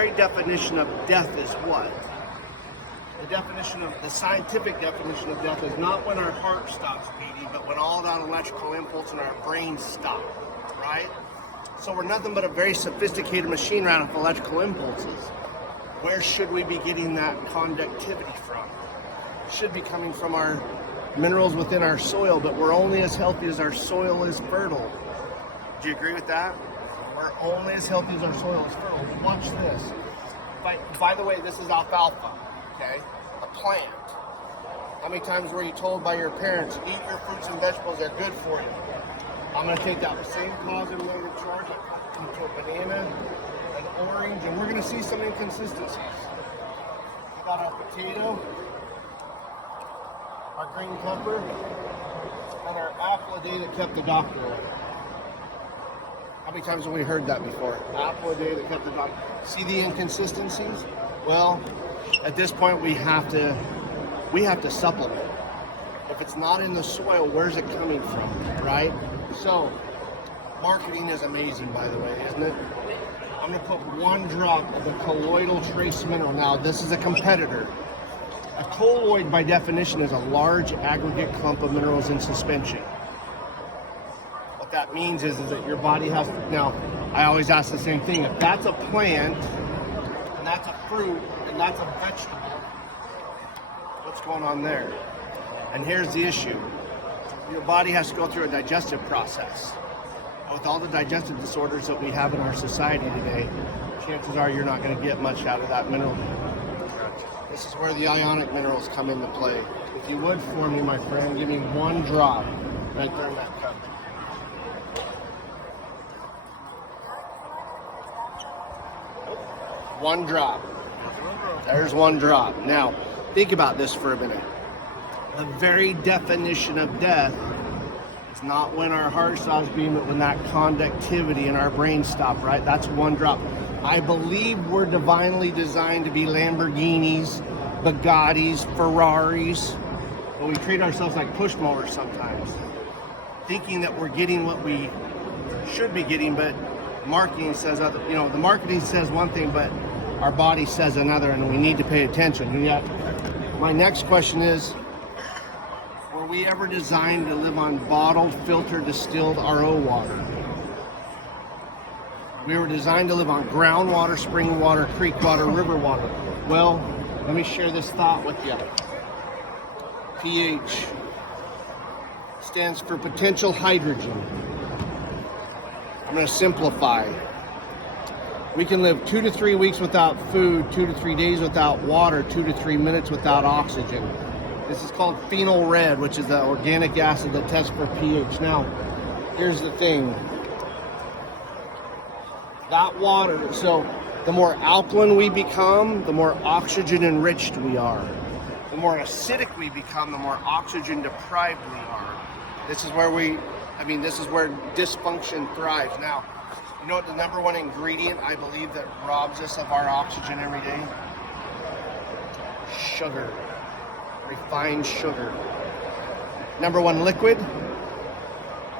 very definition of death is what? The scientific definition of death is not when our heart stops beating, but when all that electrical impulse in our brain stop, right? So we're nothing but a very sophisticated machine right off electrical impulses. Where should we be getting that conductivity from? It should be coming from our minerals within our soil, but we're only as healthy as our soil is fertile. Do you agree with that? We're only as healthy as our soil is fertile. Watch this. By the way, this is alfalfa, okay? A plant. How many times were you told by your parents, eat your fruits and vegetables, they're good for you? I'm going to take that same cause and related charge into a banana, an orange, and we're going to see some inconsistencies. We got our potato, our green pepper, and our apple a day that kept the doctor away. How many times have we heard that before? Apple a day that kept the doctor. See the inconsistencies? Well, at this point we have to supplement. If it's not in the soil, where's it coming from, right? So, marketing is amazing, by the way, isn't it? I'm going to put 1 drop of the colloidal trace mineral. Now, this is a competitor. A colloid, by definition, is a large aggregate clump of minerals in suspension. What that means is that your body has to, now, I always ask the same thing. If that's a plant, and that's a fruit, and that's a vegetable, what's going on there? And here's the issue. Your body has to go through a digestive process. With all the digestive disorders that we have in our society today, chances are you're not going to get much out of that mineral. This is where the ionic minerals come into play. If you would for me, my friend, give me 1 drop right there in that cup. One drop. There's 1 drop. Now, think about this for a minute. The very definition of death is not when our heart stops beating, but when that conductivity in our brain stops, right? That's 1 drop. I believe we're divinely designed to be Lamborghinis, Bugattis, Ferraris, but we treat ourselves like push mowers sometimes, thinking that we're getting what we should be getting, but marketing says other. You know, the marketing says one thing, but our body says another, and we need to pay attention. And yet, my next question is, were we ever designed to live on bottled, filtered, distilled RO water? We were designed to live on groundwater, spring water, creek water, river water. Well, let me share this thought with you. pH stands for potential hydrogen. I'm going to simplify. We can live 2 to 3 weeks without food, 2 to 3 days without water, 2 to 3 minutes without oxygen. This is called phenol red, which is the organic acid that tests for pH. Now, here's the thing. That water, so the more alkaline we become, the more oxygen enriched we are. The more acidic we become, the more oxygen deprived we are. This is where this is where dysfunction thrives. Now, you know what the #1 ingredient I believe that robs us of our oxygen every day? Sugar. Refined sugar. #1 liquid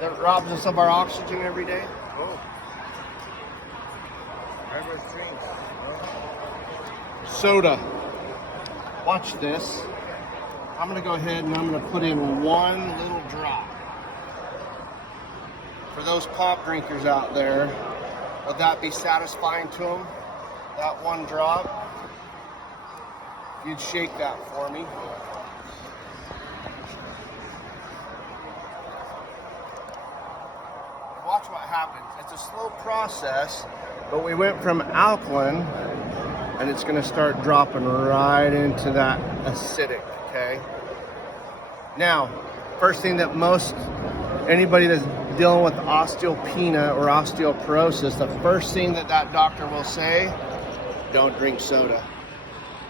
that robs us of our oxygen every day? Oh. Soda. Watch this. I'm going to go ahead and I'm going to put in 1 little drop. For those pop drinkers out there, would that be satisfying to them? That 1 drop? You'd shake that for me. Watch what happens. It's a slow process, but we went from alkaline, and it's going to start dropping right into that acidic, okay? Now, first thing that anybody that's dealing with osteopenia or osteoporosis, the first thing that doctor will say, don't drink soda.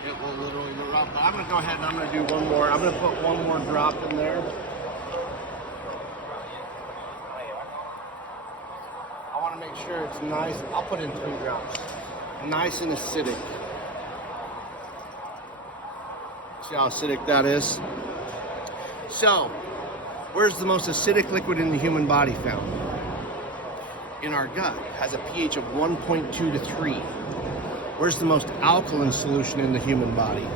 It will literally erupt. But I'm going to go ahead and I'm going to do 1 more. I'm going to put 1 more drop in there. I want to make sure it's nice. I'll put in 3 drops. Nice and acidic. See how acidic that is? So, where's the most acidic liquid in the human body found? In our gut. It has a pH of 1.2 to 3. Where's the most alkaline solution in the human body?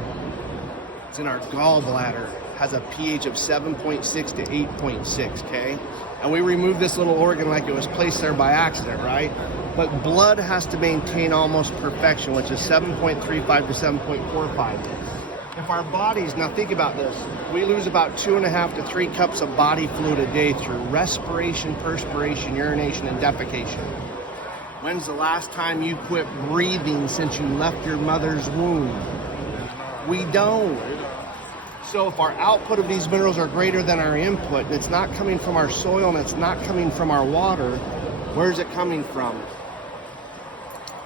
It's in our gallbladder. Has a pH of 7.6 to 8.6, okay? And we remove this little organ like it was placed there by accident, right? But blood has to maintain almost perfection, which is 7.35 to 7.45. If our bodies, now think about this, we lose about 2.5 to 3 cups of body fluid a day through respiration, perspiration, urination, and defecation. When's the last time you quit breathing since you left your mother's womb? We don't. So if our output of these minerals are greater than our input, and it's not coming from our soil and it's not coming from our water, where's it coming from?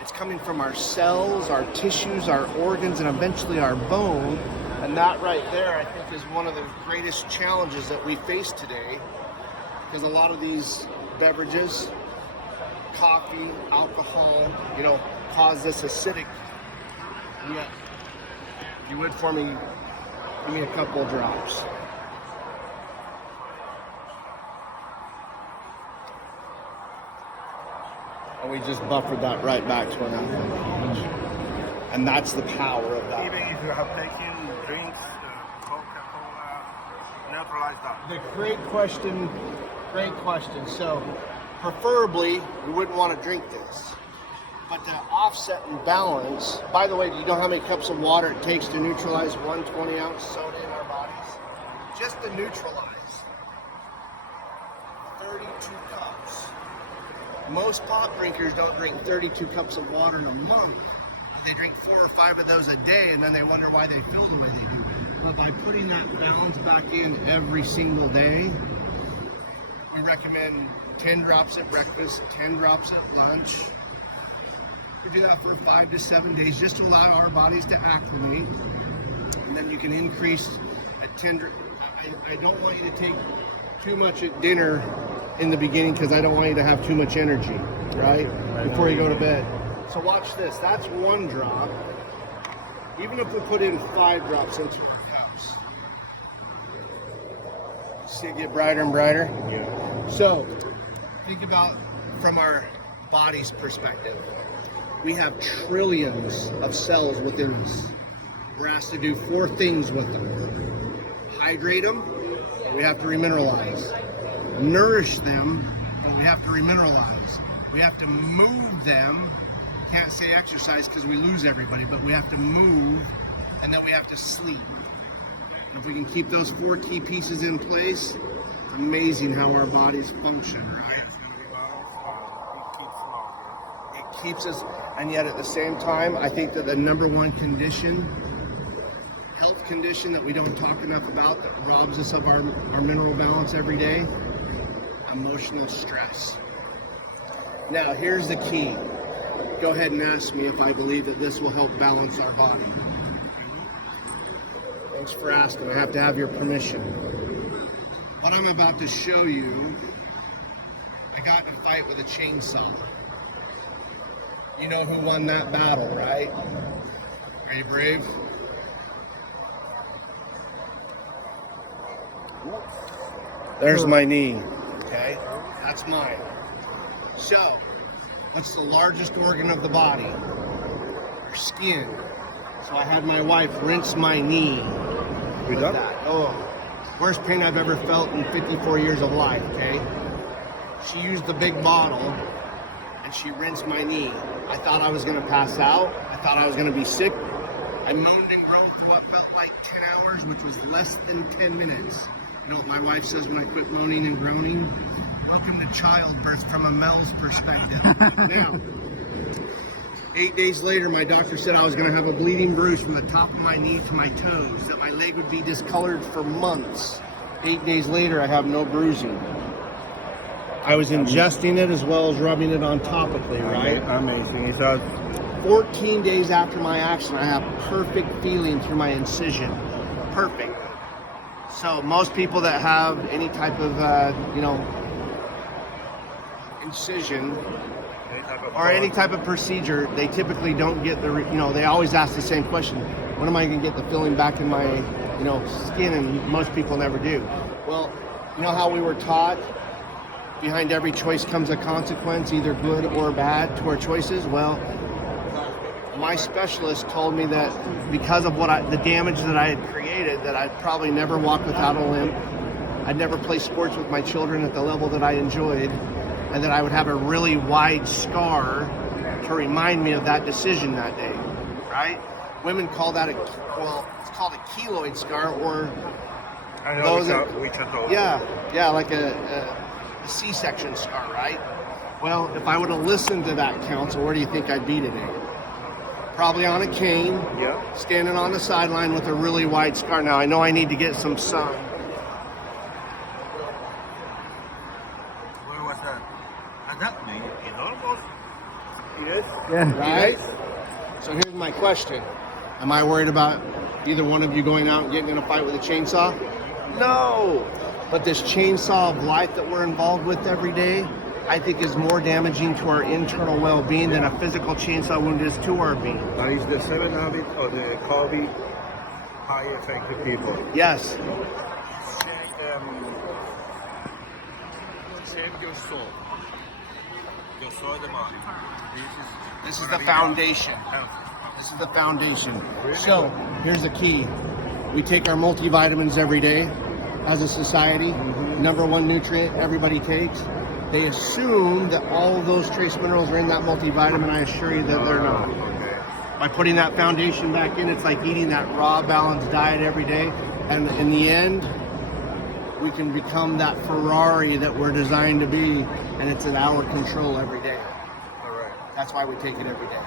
It's coming from our cells, our tissues, our organs, and eventually our bone. And that right there, I think, is one of the greatest challenges that we face today, because a lot of these beverages, coffee, alcohol, cause this acidic. Yeah. If you would for me, give me a couple of drops. And we just buffered that right back to an alkaline pH. And that's the power of that. Even if you have taken drinks, Coca-Cola, neutralize that. Great question. So, preferably, we wouldn't want to drink this. But to offset and balance, by the way, do you know how many cups of water it takes to neutralize 120-ounce soda in our bodies? Just to neutralize, 32 cups. Most pot drinkers don't drink 32 cups of water in a month. They drink 4 or 5 of those a day, and then they wonder why they feel the way they do. But by putting that balance back in every single day, we recommend 10 drops at breakfast, 10 drops at lunch. We do that for 5 to 7 days just to allow our bodies to acclimate. And then you can increase at 10. I don't want you to take too much at dinner in the beginning, because I don't want you to have too much energy, right? Before you go to bed. So watch this. That's 1 drop. Even if we put in 5 drops into our cups. See it get brighter and brighter? Yeah. So think about from our body's perspective. We have trillions of cells within us. We're asked to do 4 things with them. Hydrate them, we have to remineralize. Nourish them, and we have to remineralize. We have to move them. Can't say exercise because we lose everybody, but we have to move, and then we have to sleep. And if we can keep those 4 key pieces in place, it's amazing how our bodies function, right? It keeps us, and yet at the same time, I think that the number one condition, health condition that we don't talk enough about, that robs us of our mineral balance every day, emotional stress. Now, here's the key. Go ahead and ask me if I believe that this will help balance our body. Thanks for asking. I have to have your permission. What I'm about to show you, I got in a fight with a chainsaw. You know who won that battle, right? Are you brave? There's my knee, okay? That's mine. So, what's the largest organ of the body? Your skin. So I had my wife rinse my knee with that. Oh, worst pain I've ever felt in 54 years of life, okay? She used the big bottle and she rinsed my knee. I thought I was gonna pass out. I thought I was gonna be sick. I moaned and groaned for what felt like 10 hours, which was less than 10 minutes. You know what my wife says when I quit moaning and groaning? Welcome to childbirth from a male's perspective. Now, 8 days later, my doctor said I was going to have a bleeding bruise from the top of my knee to my toes, that my leg would be discolored for months. 8 days later, I have no bruising. I was ingesting it as well as rubbing it on topically, right? Amazing. It does. 14 days after my accident, I have perfect feeling through my incision. Perfect. So most people that have any type of, incision or any type of procedure, they typically don't get the, they always ask the same question. When am I going to get the feeling back in my, skin? And most people never do. Well, you know how we were taught behind every choice comes a consequence, either good or bad, to our choices? Well, my specialist told me that because of the damage that I had created, that I'd probably never walk without a limp. I'd never play sports with my children at the level that I enjoyed, and that I would have a really wide scar to remind me of that decision that day, right? Women call that it's called a keloid scar, or I know like a C-section scar, right? Well, if I would have listened to that counsel, where do you think I'd be today? Probably on a cane, standing on the sideline with a really wide scar. Now, I know I need to get some sun. Where was that? It almost. It is? Yeah. Right? So here's my question. Am I worried about either one of you going out and getting in a fight with a chainsaw? No. But this chainsaw of life that we're involved with every day, I think is more damaging to our internal well-being than a physical chainsaw wound is to our being. That is the 7 habits of the COVID high effective people. Yes. Save your soul. Your soul and the body. This is the foundation. This is the foundation. So, here's the key. We take our multivitamins every day as a society. Number one nutrient everybody takes. They assume that all of those trace minerals are in that multivitamin. I assure you that they're not. By putting that foundation back in, it's like eating that raw, balanced diet every day. And in the end, we can become that Ferrari that we're designed to be, and it's at our control every day. All right. That's why we take it every day.